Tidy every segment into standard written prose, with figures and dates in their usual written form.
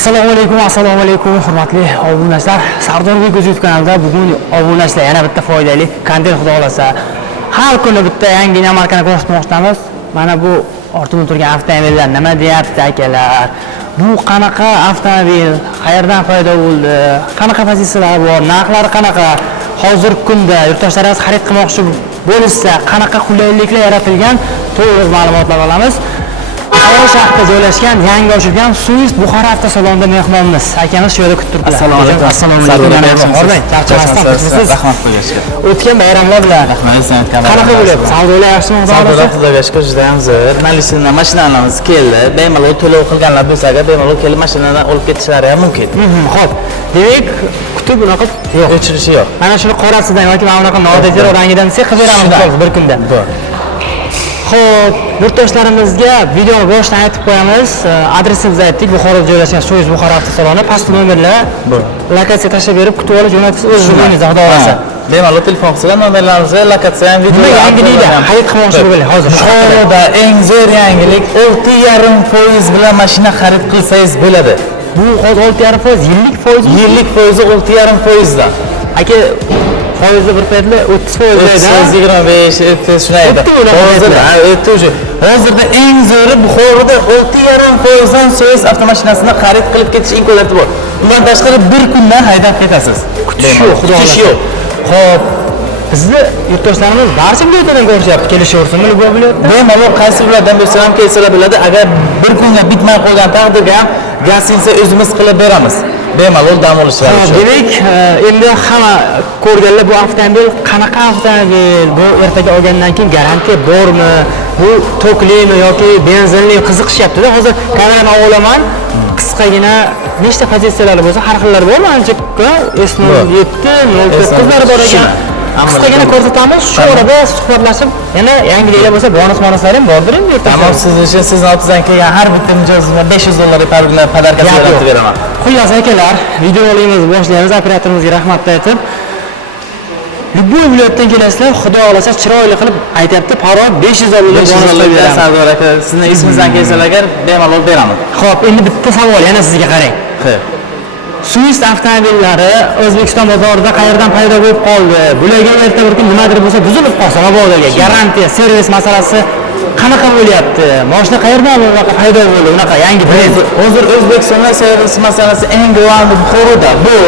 Assalomu alaykum hurmatli obunachilar. Sardorbek YouTube kanalida bugun obunachilar yana bitta foydali kontent xudo xolasa. Har kuni bitta yangi markani ko'rsatmoqdamiz. Mana bu ortimda turgan avtomobillar nima deyapti akalar? Bu qanaqa avtomobil, qayerdan paydo bo'ldi? Qanaqa pozitsiyalar bor? Narxlari qanaqa? Hozirgi kunda yurtdoshlaringiz xarid qilmoqchi bo'lsa, qanaqa qulayliklar yaratilgan to'liq ma'lumotlar olamiz. Farg'ona shahrida joylashgan yangi ochilgan Suis Buxoro avtosalonida mehmonimiz akamiz shu yerda kutib turibdi. Assalomu alaykum. Horbay, charchamasdan kutasiz. Rahmat qo'yishga. O'tgan bayramlar bilan qanaqa bo'lyapti? Savdolar yaxshimi? Savdolar xudoga shukr juda ham zo'r. Mana mashinalarimiz keldi. Bemalol to'lov qilganlar bo'lsa, bemalol kelib mashinadan olib ketishlari ham mumkin. Xo'p. Demak, kutib bunaqa yo'q. O'chirishi yo'q. Mana shuni qorasidan yoki mana bunaqa nodeziroq rangidan qilib beramiz bir kunda. Xo'p, yurtdoshlarimizga videoni boshidan aytib qo'yamiz. Adresimizni aytdik. Buxoroda joylashgan So'z Buxoro avtosaloni, pastki nomerlar. Lokatsiya tashlab berib, kutib olib jo'natasiz o'z joyingizda, xudo xolasa. Bemalol telefon qilsa, nomerlarimizga lokatsiya ham video. Nima yangiliklar? Xarid qilmoqchi bo'lganlar hozir. Buxoroda eng zo'r yangilik 6,5% bilan mashina xarid qilsangiz bo'ladi. Bu hozir 6,5%, yillik foiz? Yillik foizi 6,5% dan. Aka foizi bir paytlar 30%da, 25, 30 shunaydi. Hozirda eng zo'ri Buxoroda 6,5% dan So'z avtomashinasini xarid qilib ketish imkoniyati bor. Undan tashqari bir kundan haydab ketasiz. Kutish yo'q, xudo xolasa. Xo'p, bizni yurtdoshlarimiz barcha videodan ko'rishyapti, kelishaversin, nima bo'lyapti? Bemalol qaysi viloyatdan bo'lsa ham kelsalar bo'ladi. Agar bir kunga bitmay qolgan taqdirda ham gostinitsa o'zimiz qilib beramiz. Bemalol dam olishlari uchun. Demak, endi hamma ko'rganlar bu avtomobil qanaqa avtomobil? Bu ertaga olgandan keyin garantiya bormi? Bu toklimi yoki benzinli qiziqishyapti-da. Hozir kamerani olaman. Qisqagina nechta pozitsiyalari bo'lsa, har xillari bormi? Ancha S07, 09lari bor ekan. Qisqagina ko'rsatamiz. Shu orada suhbatlashib, yana yangiliklar bo'lsa, bonus-monuslari ham bordir endi. Tamam, siz uchun siz ortizdan kelgan har bitta mijozga $500 podarka berib beraman. Xullas akalar, videolarimizni boshlaymiz. Operatorimizga rahmat aytib. Любой viloyatdan kelasizlar, xudo xolasa chiroyli qilib aytayapti, parod $500 bonus beramiz. Sardor aka, sizning ismingizdan kelsalar agar bemalol beraman. Xo'p, endi bitta savol yana sizga qarang. Suis avtomobillari O'zbekiston bozorida qayerdan paydo bo'lib qoldi? Bularga erta bir kun nimadir bo'lsa buzilib qolsa, mabodoga garantiya, servis masalasi qanaqa bo'lyapti? Mashina qayerdan bunaqa paydo bo'ldi? Unaqa yangi brend. Hozir O'zbekistonda servis masalasi eng grandi Buxoroda. Bu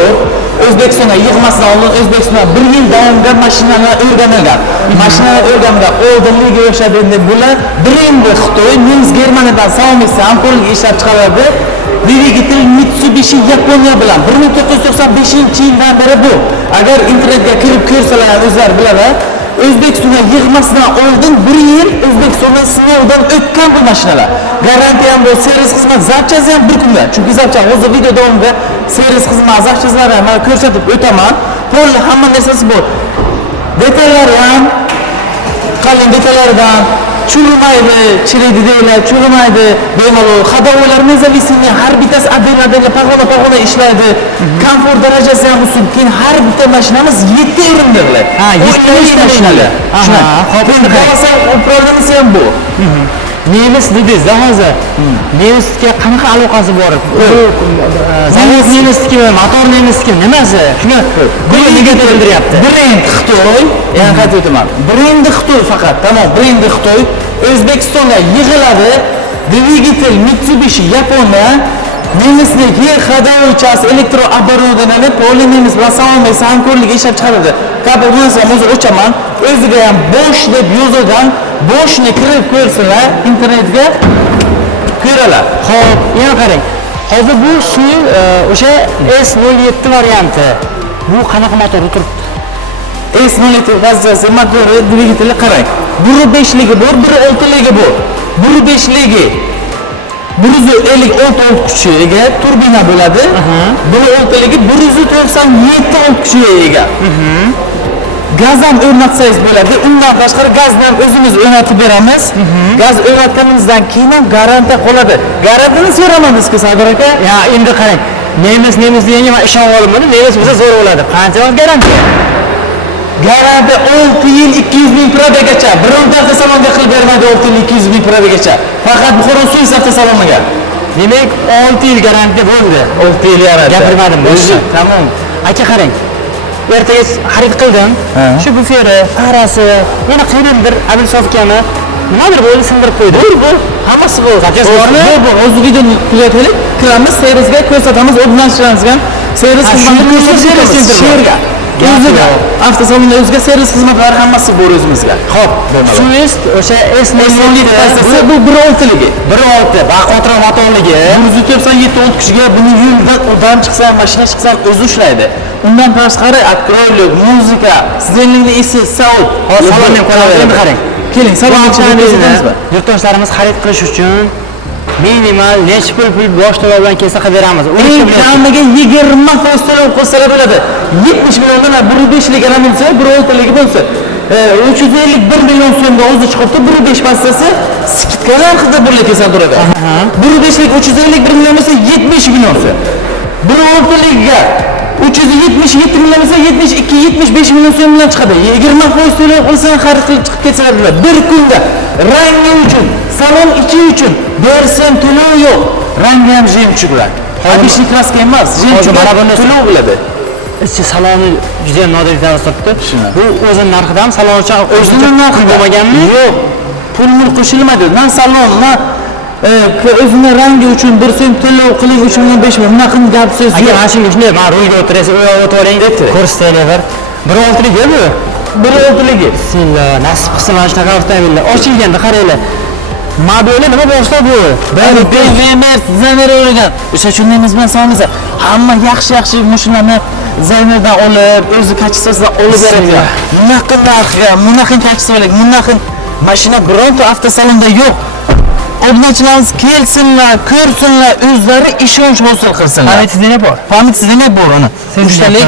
O'zbekistonga yig'masidan oldin O'zbekistonda 1 yil davomida mashinani o'rganilgan. Mashinani o'rgangan oldinliga o'xshab endi bular brendi Xitoy, Nemis Germaniyadan Xiaomi hamkorlik ishlab chiqaradi. Dvigatel Mitsubishi Yaponiya bilan 1995-yildan beri bu. Agar internetga kirib ko'rsalar o'zlari biladi. O'zbekistonga yig'masidan oldin 1 yil O'zbekistonda sinovdan o'tgan bu mashinalar. Garantiya ham bor, servis xizmat, zapchasi ham bir kunda. Chunki zapcha hozir video davomida servis xizmat, zapchalarni mana ko'rsatib o'taman. To'liq hamma narsasi bor. Detallari ham qalin detallaridan chulmaydi, chiriydi deylar, chulmaydi. Bemalol xadovolar mezavisini har bittasi adil pag'ona ishlaydi. Komfort darajasi ham ustun. Keyin har bitta mashinamiz 7 o'rindiqli. 7 mashinalar. Xo'p, endi qarasa, problemasi ham bu. Nemis dedingiz-da hozir. Nemisga qanaqa aloqasi bor? Zavod nemisniki, motor nemisniki nimasi? Shuni nega bildiryapti? Brend Xitoy, yana qaytib o'taman. Brendi Xitoy faqat, tamom, brendi Xitoy O'zbekistonga yig'iladi. Dvigatel Mitsubishi Yaponiya, nemisniki ходовойchasi elektroobорудование Poli Nemis bilan Xiaomi hamkorlik ishlab chiqaradi. Kabel bo'lsa hozir o'chaman. O'ziga ham Bosch deb yozilgan, Boschni kirib ko'rsalar, internetga ko'ralar. Xo'p, yana qarang. Hozir bu Suis o'sha S07 varianti. Bu qanaqa motorda turibdi? S07 vaziyasi motori dvigateli qarang. Biri 5ligi bor, biri 6ligi bor. Biri 5ligi 156 kuchga ega turbina bo'ladi. Biri 6ligi 197 kuchga ega. Gaz ham o'rnatsangiz bo'ladi. Undan tashqari gazni ham o'zimiz o'rnatib beramiz. Gaz o'rnatganimizdan keyin ham garantiya qoladi. Garantiyani so'raman sizga Sardor aka. Ya, endi qarang. Nemis deganga men ishonib olmadim. Nemis bo'lsa zo'r bo'ladi. Qancha garantiya? Garantiya 6 yil 200 ming probagacha. Bironta avtosalonga qilib bermaydi 6 yil 200 ming probagacha. Faqat Buxoro Suis avtosaloniga. Demak, 6 yil garantiya bo'ldi. 6 yil garantiya. Gapirmadim boshqa. Tamam. Aka qarang. Ertaga xarid qildim. Shu buferi, farasi, yana qayerdir abelsofkami nimadir bo'ldi sindirib qo'ydi. Bu hammasi bu. Zakaz bormi? Bu o'z videoni kuzataylik. Kiramiz, servisga ko'rsatamiz, o'rnashtiramiz ham. Servis xizmatlari sherga. O'ziga avtosalonda o'ziga servis xizmatlari hammasi bor o'zimizga. Xo'p, shu est o'sha S bu 1.6ligi. 1.6 baqotroq motorligi. 197 kishiga buni yo'lda odam chiqsa, mashina chiqsa o'zi ushlaydi. Undan tashqari akroylik, muzika, sizlarning esi sound. Hozir salonni ko'ramiz, endi qarang. Keling, salonni ko'ramizmi? Yurtdoshlarimiz xarid qilish uchun minimal necha pul bosh to'lov bilan kelsa qilib beramiz. Eng kamiga 20% to'lov qilsalar bo'ladi. 70 milliondan 1.5 lik bo'lsa, 1.6 ligi bo'lsa, 351 million so'mga o'zi chiqibdi, 1.5 passasi skidka narxida birlikka savdolarda. 1.5 lik 351 million bo'lsa 70 million so'm. 1.6 ligiga 377 million bo'lsa 72-75 million so'm bilan chiqadi. 20% to'lov qilsang xarid qilib chiqib ketsalar bo'ladi. Bir kunda rangi uchun, salon ichi uchun bersan to'lov yo'q. Rangi ham jemchuqlar. Обычный краска emas, jemchuqlar to'lov bo'ladi. Ichki saloni juda ham nodir turibdi. Bu o'zini narxidan salon uchun O'zini narxi bo'lmaganmi? Yo'q. Pul qo'shilmadi. Na salon, na o'zini rangi uchun bir so'm to'lov qiling 3.5 million. Bunaqa gap so'z yo'q. Agar mana shunga shunday, men rulga o'tirasiz, u yoqqa o'tiring, ko'rsataylik bir. 1.6 ligi bu. 1.6 ligi. Bismillah, nasib qilsa mana shunaqa avtomobillar ochilganda qaranglar. Modeli nima boshqa bu? BMW Zayner o'sha shundaymiz bilan sonimizda hamma yaxshi mashinalarni Zaynerdan olib, o'zi kachesasidan olib beradi. Bunaqa narxga, bunaqa kachesalik, bunaqa mashina bironta avtosalonda yo'q. Obunachilarimiz kelsinlar, ko'rsinlar, o'zlari ishonch hosil qilsinlar. Pamyatsizlik bor. Pamyatsizlik bor uni. Ushtalik,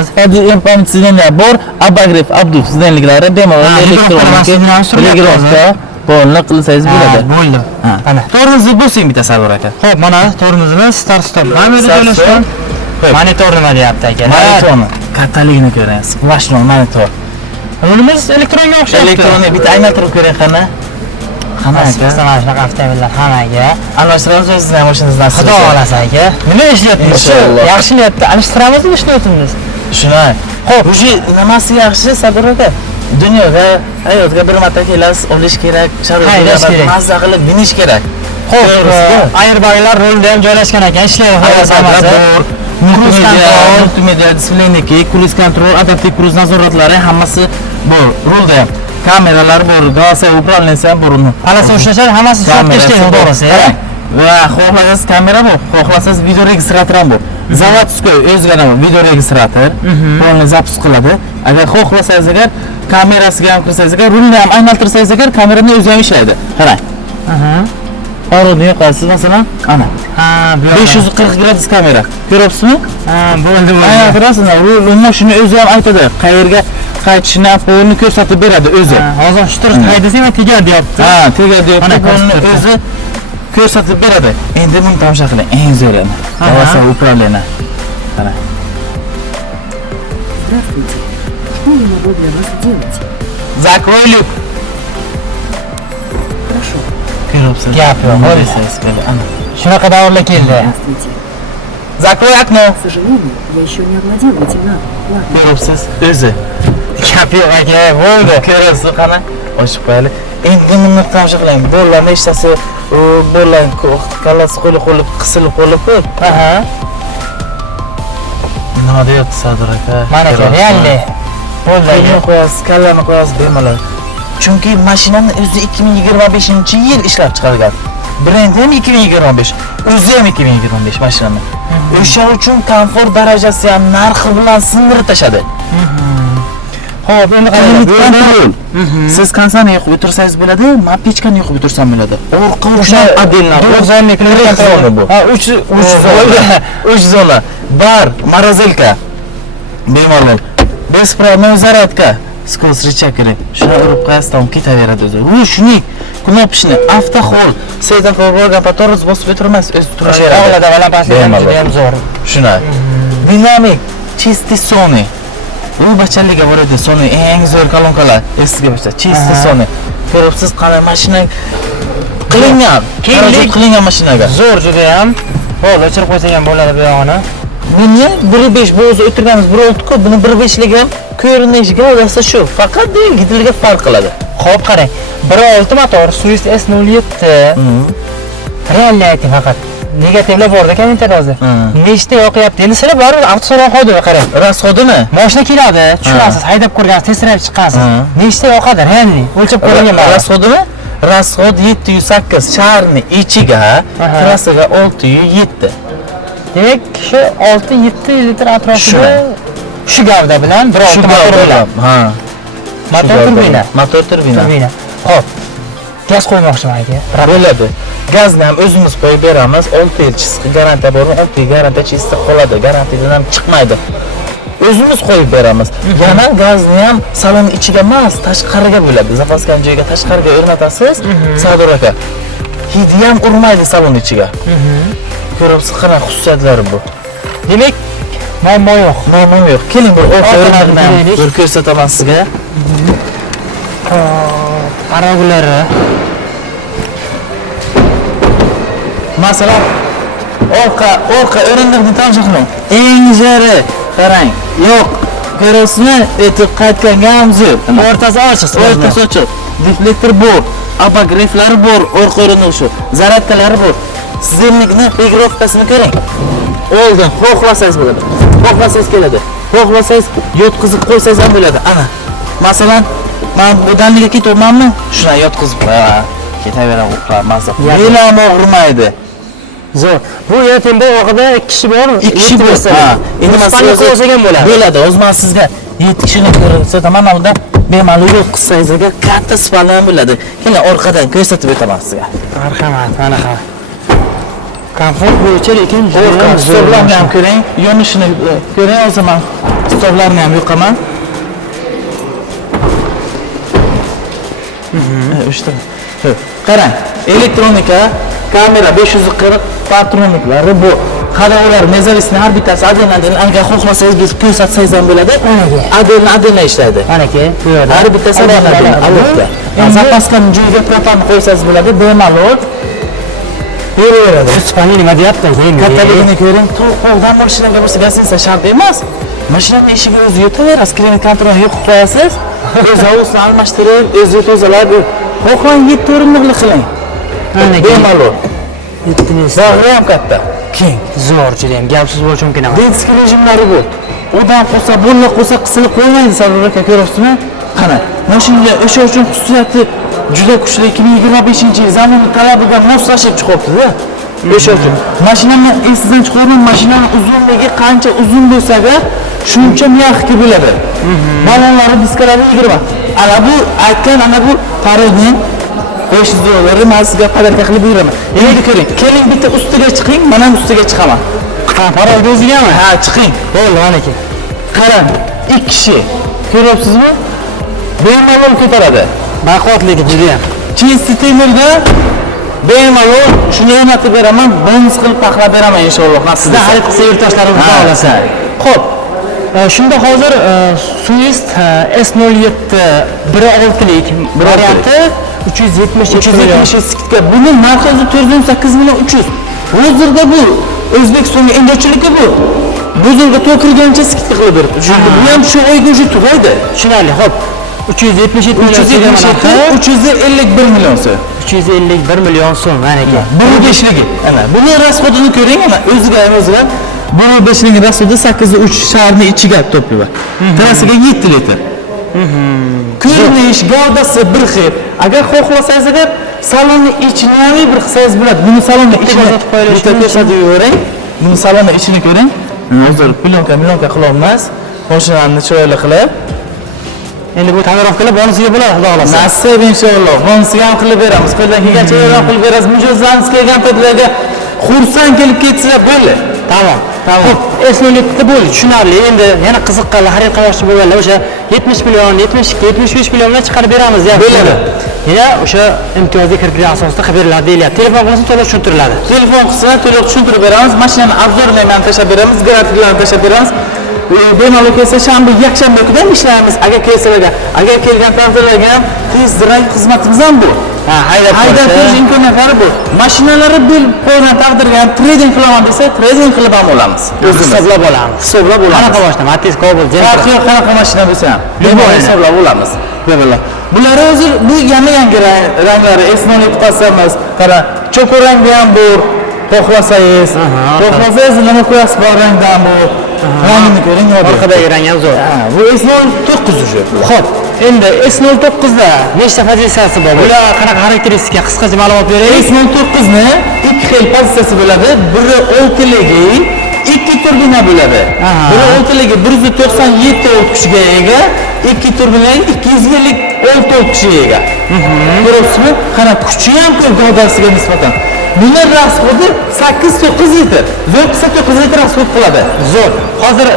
pamyatsizlik bor, Abagrev, Abdul sizdanliklari bemalol elektronika Bo'lni qilsangiz bo'ladi. Bo'ldi. Mana. Tormozni bo'lsang bitta Sarvar aka. Xo'p, mana tormozimiz start stop. Mana yerda joylashgan. Monitor nima deyapti aka? Monitorni kattaligini ko'rasiz. Flashli monitor. Rulimiz elektronga o'xshaydi. Elektronni bitta aylantirib ko'ring qani. Hammaga mana shunaqa avtomobillar hammaga. Almashtiramiz sizlar mashinangizni. Xudo xolasa aka. Nima ishlayapmiz? Inshaalloh. Yaxshi niyatda alishtiramizmi ishlayapmiz? Shunday. Xo'p, bu nimasi yaxshi Sarvar aka? Dunyoga, hayotga bir marta kelasiz, olish kerak, sharoitlarni mazza qilib binish kerak. Xo'p, airbaglar rulda ham joylashgan ekan, ishlaydi hammasi. Multimedia displayniki, cruise control, adaptiv cruise nazoratlari hammasi bor. Rulda ham kameralar bor, gaz upravleniyasi ham bor uni. Palasi ushlashadi, hammasi cho'tga ishlaydi to'g'risi. Va xohlasangiz kamera bor, xohlasangiz video registrator ham bor. Zavodskoy o'zgina video registrator, buni zapus qiladi. Agar xohlasangiz agar kamerasiga ham kirsangiz agar, rulni ham aylantirsangiz agar, kamerani o'zi ham ishlaydi. Qarang. Orada yo'qasiz masalan, ana. Ha, 540 gradus kamera. Ko'ryapsizmi? Ha, bo'ldi. Ko'rasizmi? Rul mashina o'zi ham aytadi. Qayerga qaytishini, uni ko'rsatib beradi o'zi. Hozir shturist haydasang tegar deyapti. Ha, tegar deyapti. Buni o'zi ko'rsatib beradi. Endi buni tomosha qiling, eng zo'rini. Davasa upravleniya. Qarang. Здравствуйте. Что я могу для вас сделать? Zakroy lyuk. Хорошо. Ko'ryapsiz? Gap yo'q, Bo'lsangiz mayli, ana. Shunaqa davrlar keldi. Здравствуйте. Zakroy okno. К сожалению, я еще не овладел этим навыком. Ладно. Ko'ryapsiz? O'zi. Gap yo'q aka, bo'ldi. Ko'ryapsiz qani? Ochib qo'yaylik. Endi buni tomosha qiling. Bo'llar nechtasi, bo'llar kallasi qo'li qisilib qolib-ku. Aha. Nima deyapti Sadur aka? Mana aka, realli. Bo'ldi. Qo'lni qo'yasiz, kallani qo'yasiz bemalol. Chunki mashinani o'zi 2025-yil ishlab chiqargan. Brendi ham 2025, o'zi ham 2025 mashinani. O'sha uchun komfort darajasi ham narxi bilan sindirib tashadi. Xo'p, endi qarang. Siz konsani yoqib o'tirsangiz bo'ladi, men pechkani yoqib o'tirsam bo'ladi. Orqa o'sha modellar 90 ming bu. Ha, 300 zona. Bar, morozelka. Bemalol. Бесправная зарядка. Скорость рычага. Shuni urib qo'yasiz, tam ketaveradi o'zi. Rushnik, knopочный, avtohol, svetofor bo'lgan patoruz bosib o'tirmas, o'zi turaveradi. Avvalda balandpastlikdan juda ham zo'r. Shunday. Dinamik, чистый Sony. Bu bachaliga boradi, Sony eng zo'r kolonkalar. Eskiga bo'lsa, чистый Sony. Ko'ryapsiz, qanday mashina qilingan. Kenglik- Xarajat qilingan mashinaga. Zo'r juda ham. Bo'ldi, o'chirib qo'ysak ham bo'ladi bu yog'ini. Buni 1.5 bu o'zi o'tirganimiz 1.6 ku, buni 1.5ligi ham ko'rinishiga olsa shu. Faqat dengizligiga farq qiladi. Xo'p, qarang. 1.6 motor Swiss S07. Realni ayting faqat. Negativlar borda kommentariyada hozir. Nechta yoqyapti? Endi sizlar baribir avtosalon xodimi qarang. Rasxodimi? Mashina keladi, tushirasiz, haydab ko'rgansiz, test drive chiqqansiz. Nechta yoqadi? Realni o'lchab ko'ringan mana. Rasxodimi? Rasxod 708 sharni ichiga, trassaga 607. Demak, shu 6-7 litr atrofida Shuna. shu gavda bilan 1.6 motor bilan. Ha. Motor turbina. Motor turbina. Turbina. Xo'p. Gaz qo'ymoqchiman aka. Bo'ladi. Gazni ham o'zimiz qo'yib beramiz. 6 yil chizgi garantiya bor, 6 yil garantiya chizgi qoladi. Garantiyadan ham chiqmaydi. O'zimiz qo'yib beramiz. Yana gazni ham salon ichiga emas, tashqariga bo'ladi. Zapaskan joyga tashqariga o'rnatasiz. Sardor aka. Hidi ham urmaydi salon ichiga. Ko'ryapsiz, qanaqa xususiyatlari bu. Demak, muammo yo'q. Muammo yo'q. Keling bir Orqalarni o'rnatib beraylik. bir ko'rsataman sizga. Parogulari. Masalan, orqa o'rindiqni tomosha qiling. Eng zo'ri, qarang. Yo'q. Ko'ryapsizmi? O'tib qaytganga ham zo'r. O'rtasi ochiq. O'rtasi ochiq. Deflektor bor, abagreiflari bor, orqa o'rindiq shu. Zaradkalari bor. Sizlikni regrovkasini ko'ring. Oldin xohlasangiz bo'ladi. Xohlasangiz keladi. Xohlasangiz yotqizib qo'ysangiz ham bo'ladi. Ana. Masalan, men bu danliga ketyapmanmi? Shuna yotqizib ketaveradi, mazza. Belam og'rimaydi. Zo'r. Bu yerda bog'ida 2 kishi bormi? 2 kishi bor. Ha, endi masala qo'ysak ham bo'ladi. Bo'ladi. O'zi men sizga 7 kishini ko'rsataman. Mana bunda bemalol yo'q qilsangizga katta spalni ham bo'ladi. Keling orqadan ko'rsatib o'taman sizga. Marhamat, mana qara. Komfort bo'yicha lekin Orqa stollarni ham ko'ring, yonishini ko'ring. Hozir men stollarni ham yoqaman. Uchta. Qarang, elektronika, kamera 540, patroniklari bu. Qadavlar, mezavisni har bittasi adrenalin, agar xohlasangiz biz ko'rsatsangiz ham bo'ladi. Adrenalin ishlaydi. Mana aka, bu yerda. Har bittasi adrenalin alohida. Zapaskan joyiga propan qo'ysangiz bo'ladi, bemalol. Beraveradi. Spalni nima deyapti? Kattaligini ko'ring, to'g'dan mashinaga bo'lsa gazinsa shart emas. Mashinani eshigi o'zi yotaverasiz, klinik kontrolni yo'q qo'yasiz. O'z havosini almashtirib, o'zi tozalab, xohlang 7 o'rindiqli qiling. Mana bemalol. Yetdiniz. Bag'ri ham katta. Keng. Zo'r juda ham gapsiz bo'lishi mumkin emas. Denski rejimlari bu. Odam qo'sa, bo'lla qo'sa qisilib qo'ymaydi, Sardor aka, ko'ryapsizmi? Qana, mashinaga o'sha uchun xususiyati juda kuchli 2025-yil zamonaviy talabiga moslashib chiqyapti-da. O'sha uchun mashinani esingizdan chiqarmang, mashinani uzunligi qancha uzun bo'lsa-da, shuncha myaxki bo'ladi. Balonlari, diskalari 20. Ana bu aytgan ana bu parodning 500 dollari men sizga podarka qilib beraman. Endi ko'ring, keling bitta ustiga chiqing, men ham ustiga chiqaman. Ha, parod o'zigami? Ha, chiqing. Bo'ldi, mana aka. Qarang, 2 kishi. Ko'ryapsizmi? Bemalol ko'taradi. Baquvvatligi juda ham. Chesti temirda bemalol shuni o'rnatib beraman, bonus qilib taxlab beraman inshaalloh. Sizdan xarid qilsa yurtdoshlarim xudo xolasa. Xo'p. Shunda hozir Swiss S07 1.6lik varianti 370 skidka. Buni narxi 418 million 300. Hozirda bu O'zbekistonga endi ochilgan bu. Bozorga to'kirgancha skidka qilib beribdi. Chunki bu ham shu oyga уже tugaydi. Tushunarli. Xo'p. 370 million 351 million so'm. 351 million so'm, mana aka. Buni beshligi. Ana, buni rasxodini ko'ring, ana o'ziga ham o'ziga. Buni beshligi rasxodi 8.3 sharni ichiga to'plab. Trassaga 7 litr. Ko'rinish, gavdasi bir xil. Agar xohlasangiz agar salonni ichini ham bir qilsangiz bo'ladi. Buni salonni ichini ko'rsatib qo'yilishi ko'rsatib yuboring. Buni salonni ichini ko'ring. Hozir plyonka qila olmas. Mashinani chiroyli qilib. Endi bu tamirovkalar bonusiga bo'ladi, xudo xolasa. Nasib inshaalloh. Bonusiga ham qilib beramiz. Qo'ldan kelgancha ham qilib beramiz. Mijozlarimiz kelgan paytlarga xursand kelib ketsalar bo'ldi. Tamam. Xo'p, S07 bo'ldi, tushunarli. Endi yana qiziqqanlar, xarid qilmoqchi bo'lganlar o'sha 70 million, 72, 75 milliondan chiqarib beramiz deyapti. Bo'ladi. Yana o'sha imtiyozli kirgan asosida xabar beriladi deyiladi. Telefon qilsa to'liq tushuntiriladi. Telefon qilsa to'liq tushuntirib beramiz. Mashinani obzorni ham tashlab beramiz, garantiyalarni tashlab beramiz. Bemalol kelsa shanba, yakshanba kuni ham ishlaymiz. Agar kelsalar, agar kelgan taqdirda ham tez drive xizmatimiz ham bu. Ha, haydab turish imkoniyatlari bor. Mashinalari bil qo'ygan taqdirda ham trading qilaman desa, trading qilib ham olamiz. hisoblab olamiz. Hisoblab olamiz. Qanaqa boshda? Matiz, Cobalt, Gentra. Farqi yo'q, qanaqa mashina bo'lsa ham. Bemalol hisoblab olamiz. Bemalol. Bular hozir bu yangi ranglari S0 qilsangiz, qara, cho'qi rangi ham bor. Xohlasangiz, xohlasangiz nima qo'yasiz bor rangdan bu. Rangini ko'ring, orqadagi rang ham zo'r. Bu S09 уже. Xo'p, endi S09 da nechta pozitsiyasi bor? Bular qanaqa xarakteristika, qisqacha ma'lumot beraylik. S09 ni ikki xil pozitsiyasi bo'ladi. Biri oltiligi, ikki turbina bo'ladi. Biri oltiligi 197 o't kuchiga ega, ikki turbina 250 o't kuchiga ega. Ko'ryapsizmi? Qana kuchi ham ko'p gavdasiga nisbatan. Buni rasxodi 8-9 litr. Zo'r qilsa 9 litr rasxod qiladi. Zo'r. Hozir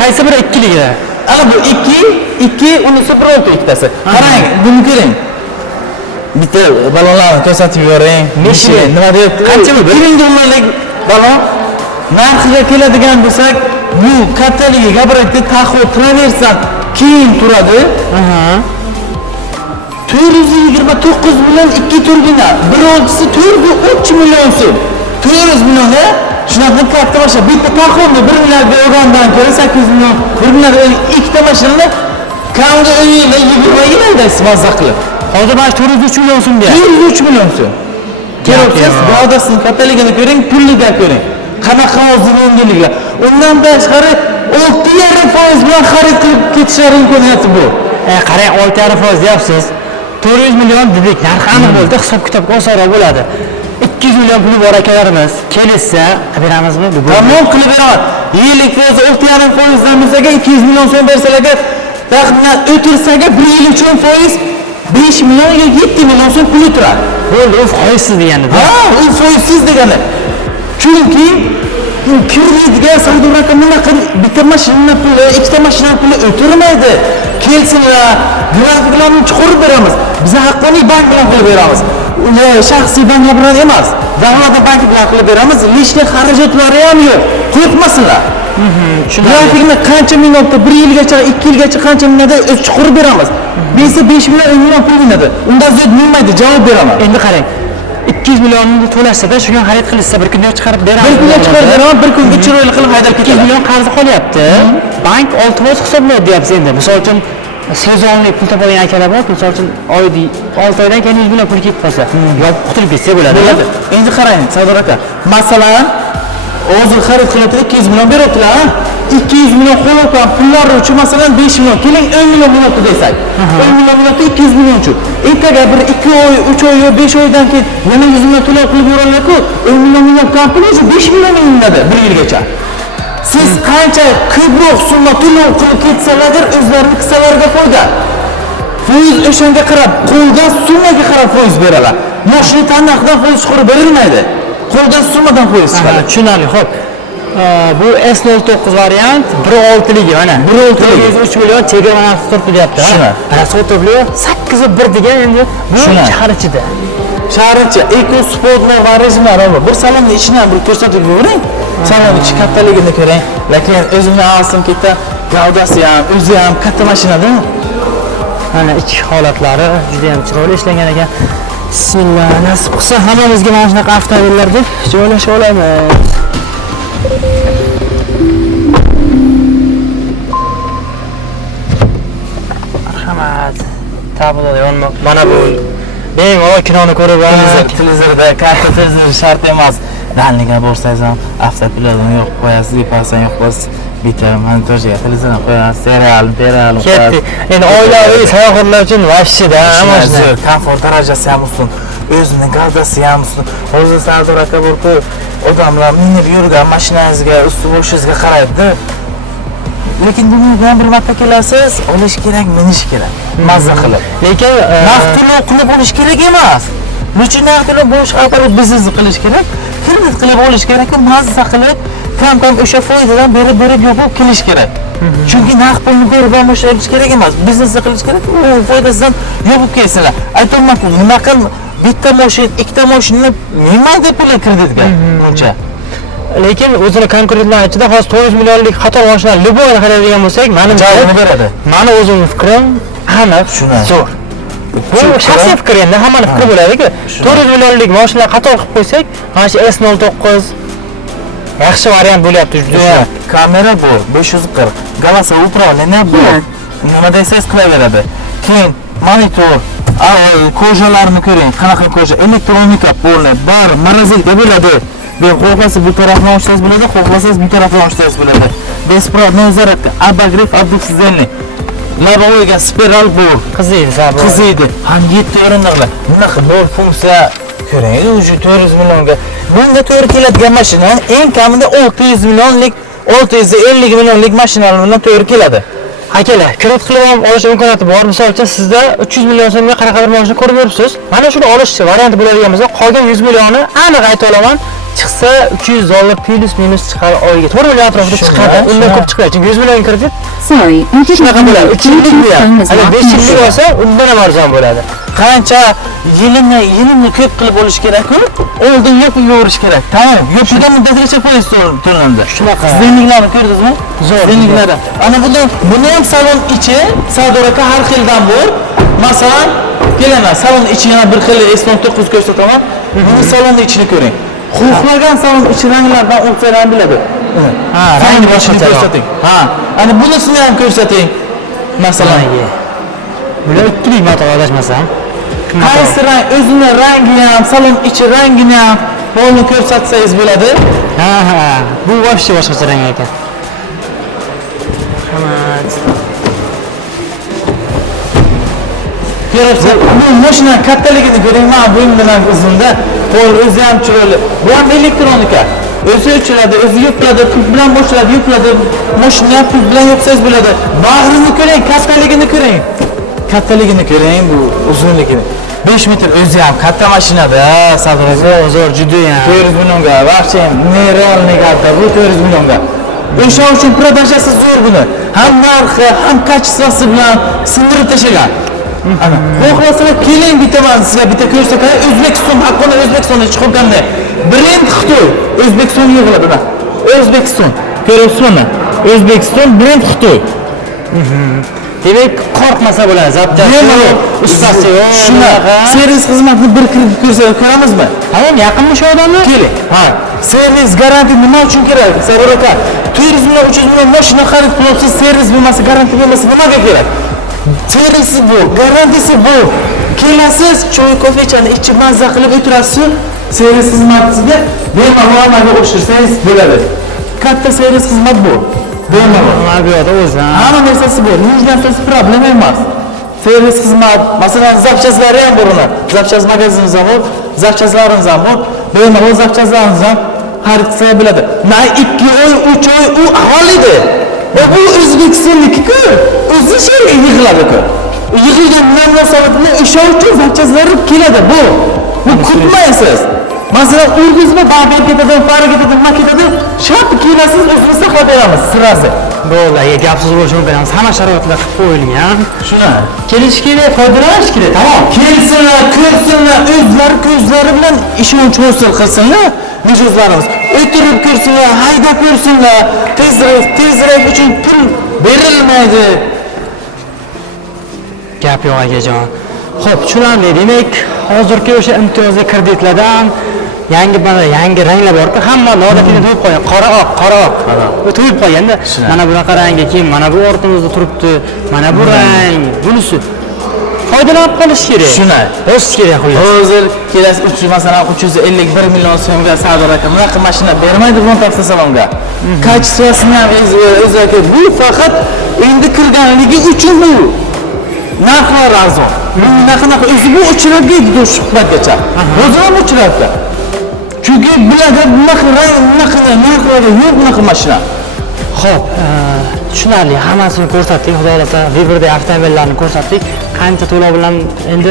qaysi biri ikkiligida? Ana bu 2, unisi 1.6 ikkitasi. Qarang, buni ko'ring. Bitta balonlarni ko'rsatib yuboring. Nima deyapti? Qancha bu? 1000 dollarlik balon. Narxiga keladigan bo'lsak, bu kattaligi gabaritli taxo traversant keyin turadi. 429 million 2 turbina, bir oltisi 403 million so'm. 400 million a shunaqa katta mashina. Bitta taxonni 1 milliard olgandan ko'ra 800 million, 1 milliard ikkita mashinani kamida 10 yilda 20 yilda mazza qilib. Hozir mana 403 million so'm deyapti. 403 million so'm. Ko'ryapsiz, gavdasini kattaligini ko'ring, pulliga ko'ring. Qanaqa o'zingizliklar. Undan tashqari 6.5% bilan xarid qilib ketishlari imkoniyati bor. Qarang, 6.5% deyapsiz. 400 million dedik, narxi aniq bo'ldi, hisob kitobga osonroq bo'ladi. 200 million puli bor akalarimiz kelishsa beramizmi? Tamom qilib beraman. Yillik foizi 6.5% dan bo'lsaga 200 million so'm bersalarga, taxminan o'tirsaga 1 yil uchun foiz 5 million yoki 7 million so'm pul turadi. Bo'ldi, u foizsiz degani. Ha, u foizsiz degani. Chunki kreditga savdo raqamini bitta mashina puli, ikkita mashina puli o'tirmaydi. Kelsinlar, grafiklarni chiqarib beramiz. Biz haqqoniy bank bilan qilib beramiz. Shaxsiy banklar bilan emas. Davlat banki bilan qilib beramiz. Lishli xarajatlari ham yo'q. Qo'rqmasinlar. Grafikni qancha minutda, 1 yilgacha, 2 yilgacha qancha minutda chiqarib beramiz. Bizda 5 million, 10 million pul minadi. Undan ziyod minmaydi, javob beraman. Endi qarang. 200 millionni to'lashsa-da, shunga xarid qilishsa, bir kunda chiqarib beramiz. Bir kunda chiqarib beraman, bir kunga chiroyli qilib haydab 200 million qarzi qolyapti. Bank 6% hisoblaydi deyapsiz endi. Misol uchun sezonlik pul topadigan akalar bor, misol uchun oyda 6 oydan keyin 100 million pul ketib qolsa, yo'q qutulib ketsa bo'ladi. Endi qarang, Sardor aka. Masalan, hozir xarid qilayotgan 200 million beryaptilar, ha? 200 million qo'lga pullari uchun masalan 5 million, keling 10 million bo'ladi desak. 10 million bo'ladi 200 million uchun. Ertaga bir 2 oy, 3 oy, 5 oydan keyin yana 100 million to'lov qilib yuboradilar-ku, 10 million pul uchun 5 million minadi 1 yilgacha. Siz qancha ko'proq summa to'lov qilib ketsalar, o'zlarining qissalariga foyda. Foiz o'shanga qarab, qo'ldan summaga qarab foiz beradilar. Mashina tanqidan foiz chiqarib berilmaydi. Qo'ldan summadan foiz chiqadi. Tushunarli. Xo'p. Bu S09 variant 1.6ligi mana. 1.3 million chegirma narxi turibdi. Mana sotubliyor 8.1 degan endi bu shahar ichida. Shahar ichida Eco Sportlar va rejimlar bor. Bir salonni ichini ham bir ko'rsatib ko'ring. Salon ichi kattaligini ko'ring. Lekin o'zimni asim katta, gavdasi ham, o'zi ham katta mashinada. Mana ichki holatlari juda ham chiroyli ishlangan ekan. Bismillah, nasib qilsa hammamizga mana shunaqa avtomobillarda joylashib olamiz. Marhamat. Tablo yonmoq. Mana bu bemalol kinoni ko'rib televizorda katta televizor shart emas. Dalniga borsangiz ham avtopilotni yo'q qo'yasiz, yipasan yo'q bo'lsa bitta monitorga televizorni qo'yasiz, serial ketdi. Endi oilaviy sayohatlar uchun vashida mashina. Komfort darajasi ham ustun, o'zining gavdasi ham ustun. Hozir Sardor aka borku, odamlar minib yurgan mashinangizga, usti boshingizga qaraydi. Lekin bundan bir marta kelasiz, olish kerak, minish kerak. Mazza qilib. Lekin naqd to'lov qilib olish kerak emas. Nechun naqd to'lov bo'lish orqali biznes qilish kerak? Kredit qilib olish kerak, mazza qilib, kam o'sha foydadan berib yopib kelish kerak. Chunki naqd pulni berib olish kerak emas, biznes qilish kerak, u foydasidan yopib kelsinlar. Aytolmaku, nima qil bitta mashina, ikkita mashinani minmaydi puli kreditga. Buncha. Lekin o'zini konkurentlar ichida hozir 400 millionlik qator mashinalar Luboyni qaraydigan bo'lsak, menimcha javobini beradi. Meni o'zimning fikrim aniq, shuni. zo'r. Bu shaxsiy fikr endi, hammaning fikri bo'ladi-ku. 400 millionlik mashinalar qator qilib qo'ysak, mana shu S09 yaxshi variant bo'lyapti juda. Kamera bu 540. Голоса управление bu. Nima desangiz qilaveradi. Keyin monitor, ko'jalarni ko'ring, qanaqa ko'ja, elektronika bo'ladi, bar, morozelka bo'ladi. Ben xohlasangiz bu tarafdan ochsangiz bo'ladi, xohlasangiz bu tarafdan ochsangiz bo'ladi. Беспроводной зарядка, обогрев, обдув-сидельник. Lavoga spiral bor. Qiziydi, sabr. Qiziydi. Ham 7 o'rindiqlar. Bunaqa bor funksiya ko'ring, o'zi 400 millionga. Bunga to'g'ri keladigan mashina eng kamida 600 millionlik, 650 millionlik mashinalar bilan to'g'ri keladi. Akalar, kredit qilib ham olish imkoniyati bor. Misol uchun sizda 300 million so'mga qanaqa bir mashina ko'rib yuribsiz. Mana shuni olish varianti bo'ladigan bo'lsa, qolgan 100 millionni aniq ayta olaman. Chiqsa $300 plus minus chiqar oyiga. 4 million atrofida chiqadi. Undan ko'p chiqmaydi. Chunki 100 million kredit Sorry, you didn't shunaqa bo'ladi. 3 yillik bu ham. Agar 5 yillik olsa, undan ham arzon bo'ladi. Qancha yilini ko'p qilib olish kerak-ku? Oldin yopib yuborish kerak. Tamam, yopigan muddatgacha foiz to'lanadi. Shunaqa. Sizlarni ko'rdingizmi? Zo'r. Sizlarni. Ana buni ham salon ichi, Savdoraka har xildan bor. Masalan, kelaman, salon ichi yana bir xil S9 ko'rsataman. Buni salonni ichini ko'ring. Xohlagan salon ichi ranglardan o'tsalar biladi. Ha, rangi boshqacha. Ko'rsating. Ha, ana bunisini ham ko'rsating. Masalan, bular ikkilik motor adashmasam. qaysi rang o'zini rangi ham, salon ichi rangini ham buni ko'rsatsangiz bo'ladi. Ha, bu boshqacha rang ekan. Marhamat. Ko'rasiz, bu mashina kattaligini ko'ring, mana bu bilan uzunda, qo'l o'zi ham chiroyli. Bu ham elektronika. O'zi o'chiradi, o'zi yopiladi, pul bilan bo'shadi, yopiladi. Mashina pul bilan yopsangiz bo'ladi. Bag'rini ko'ring, kattaligini ko'ring. Kattaligini ko'ring, bu uzunligini. 5 metr o'zi ham katta mashinada, Savdoraka. Zo'r, juda ham. 400 millionga, вообще нереальный katta, bu 400 millionga. O'sha uchun продажасы zo'r buni. Ham narxi, ham kачествоsi bilan sindirib tashlagan. Ana, xohlasangiz keling bitaman sizga bitta ko'rsatay. O'zbekiston haqqida O'zbekistonda chiqqanda brend Xitoy, O'zbekiston yig'iladi buni. O'zbekiston. Ko'ryapsizmi? O'zbekiston brend Xitoy. Demak, qo'rqmasa bo'ladi. Zaptasi, ustasi yo'q. Shunaqa. Servis xizmatini bir kirib ko'ramizmi? Tamam, yaqinmi shu odamni? Keling. Ha. Servis garanti nima uchun kerak? Savdoraka 400 million, 300 million mashina xarid qilasiz, servis bo'lmasa, garanti bo'lmasa nimaga kerak? Servisi bu, garantisi bu. Kelasiz, choy, kofechani ichib mazza qilib o'tirasiz, servis xizmatiga bemalol o'xshirsangiz bo'ladi. Katta servis xizmat bu. Bemalol. Aviyoda o'zi. Hamma narsasi bor. Nujnasiz problem emas. Servis xizmat, masalan, zapchastlari ham bor uni. Zapchas magazinimiz ham bor, zapchaslarimiz ham bor. Bemalol zapchaslarimiz ham xarid qilsa bo'ladi. Na 2 oy, 3 oy u ahvolida. Bu O'zbekistonniki-ku. O'zi shunga yig'iladi-ku. Yig'ilgan munosabatni o'sha uchun zapchaslari keladi bu. Bu kutmaysiz. Masalan, Urguzmi, Babel ketadi, Fari ketadi, nima ketadi, shart kelasiz, o'zini saqlab beramiz sirazi. Bo'ldi, gapsiz bo'lishini beramiz. Hamma sharoitlar qilib qo'yilgan. Shuna. Kelish kerak, foydalanish kerak. Tamom. Kelsinlar, ko'rsinlar, o'zlari ko'zlari bilan ishonch hosil qilsinlar. Mijozlarimiz o'tirib ko'rsinlar, haydab ko'rsinlar. Tezroq uchun pul berilmaydi. Gap yo'q akajon. Xo'p, tushunarli. Demak, hozirgi o'sha imtiyozli kreditlardan yangi ranglar bor-ku, hamma odatini to'yib qo'ygan. Qora oq. Bu to'yib qo'yganda, mana bunaqa rangga kiyim, mana bu ortimizda turibdi, mana bu rang, bunisi foydalanib qolish kerak. Shuna. O'sish kerak xullas. Hozir kelasi 351 million so'mga Savdoraka bunaqa mashina bermaydi bu avtosalonga. Kачествосini ham o'zi bu faqat endi kirganligi uchun bu. Narxlar arzon. Bunaqa o'zi bu uchrab ketdi suhbatgacha. O'zi ham uchrabdi. Chunki bunaqa narxlari yo'q bunaqa mashina. Xo'p, tushunarli. Hammasini ko'rsatdik, xudo xolasa, Viberda avtomobillarni ko'rsatdik. Qancha to'lov bilan endi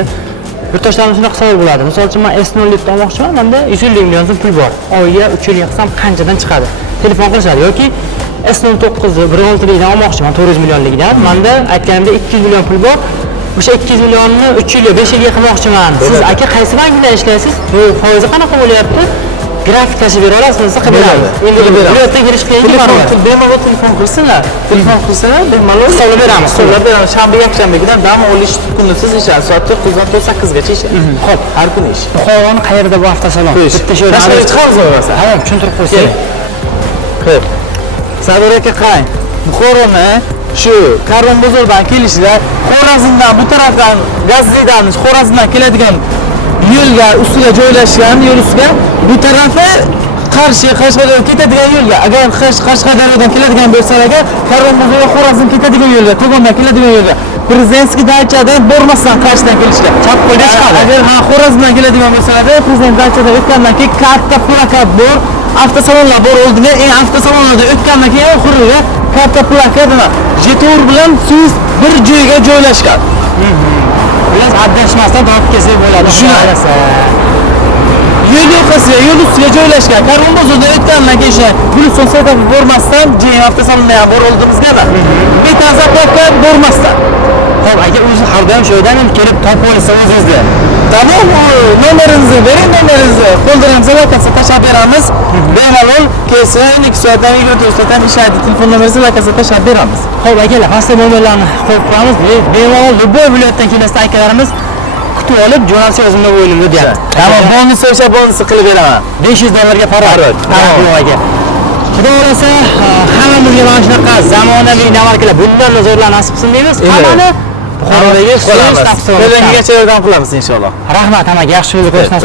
yurtdoshlarimiz shunaqa savol bo'ladi. Misol uchun men S0 lik olmoqchiman, menda 150 million so'm pul bor. Oyiga 3 yil qilsam qanchadan chiqadi? Telefon qilishadi yoki S09 1.6 likdan olmoqchiman, 400 millionlikdan. Menda aytganimda 200 million pul bor. O'sha 200 millionni 3 yilga, 5 yilga qilmoqchiman. Siz aka qaysi bankda ishlaysiz? Bu foizi qanaqa bo'lyapti? grafikasi bera olasizmi? Qilib beramiz. Endi ro'yxatdan kirish qiyinki baribir. Bemalol telefon qilsinlar. Telefon qilsinlar, bemalol Hisoblab beramiz. Hisoblab beramiz. Shanba, yakshanbadan dam olish kunisiz ishlar. Soat 9dan to 8gacha ishlaydi. Xo'p, har kuni ish. Buxoron qayerda bu avtosalon? Bitta shu Tashqariga chiqamiz bo'lmasa. Ha, tushuntirib qo'ysak. Xo'p. Sardor aka qarang. Buxoroni shu Karvon bozordan kelishlar, Xorazmdan bu tarafdan Gazlidan, Xorazmdan keladigan yo'lga ustiga joylashgan, yo'l ustiga bu tarafi qarshi Qashqadaryoga ketadigan yo'lga. Agar Qashqadaryodan keladigan bo'lsalar, agar Karvon bozoriga Xorazm ketadigan yo'lga, Ko'g'ondan keladigan yo'lga, Prezidentskiy dachadan bormasdan qarshdan kelishgan. Chap qo'lga chiqadi. Agar Xorazmdan keladigan bo'lsalar, Prezident dachadan o'tgandan keyin katta plakat bor. Avtosalonlar bor oldiga, eng avtosalonlarda o'tgandan keyin oxiriga katta plakat nima jetor bilan siz bir joyga joylashgan. Biraz adashmasdan topib kelsak bo'ladi. Shunaqasi. Yo'l yoqasiga, yo'l ustiga joylashgan. Karvon bozorida o'tgandan keyin o'sha Guliston Saytov bormasdan, JM avtosalonga ham bor oldimizga-da. Metan zapravka bormasdan. Xo'p, aka o'zi har doim shu yerdan kelib topib olsa o'zingizda. Tamam, nomeringizni bering, nomeringizni qoldiramizlar, lokasiya tashlab beramiz. Bemalol kelsa, 2 soatdan 24 soatdan ishlaydi. Telefon nomeringizni lokasiya tashlab beramiz. Xo'p, akalar, pastda nomerlarni qo'yib qo'yamiz. Bemalol любой viloyatdan kelsa akalarimiz kutib olib, jo'natsa o'zimda o'ylimda deyapti. Tamam, bonus o'sha bonusni qilib beraman. $500 parvod. Tamam, aka. Xudo xolasa, hammamizga mana shunaqa zamonaviy navarkalar bundan zo'rlar nasib qilsin deymiz. Hammani Buxorodagi Qo'lamiz. Qo'lamigacha yordam qilamiz inshaalloh. Rahmat, hammaga yaxshi yo'lda ko'rish nasib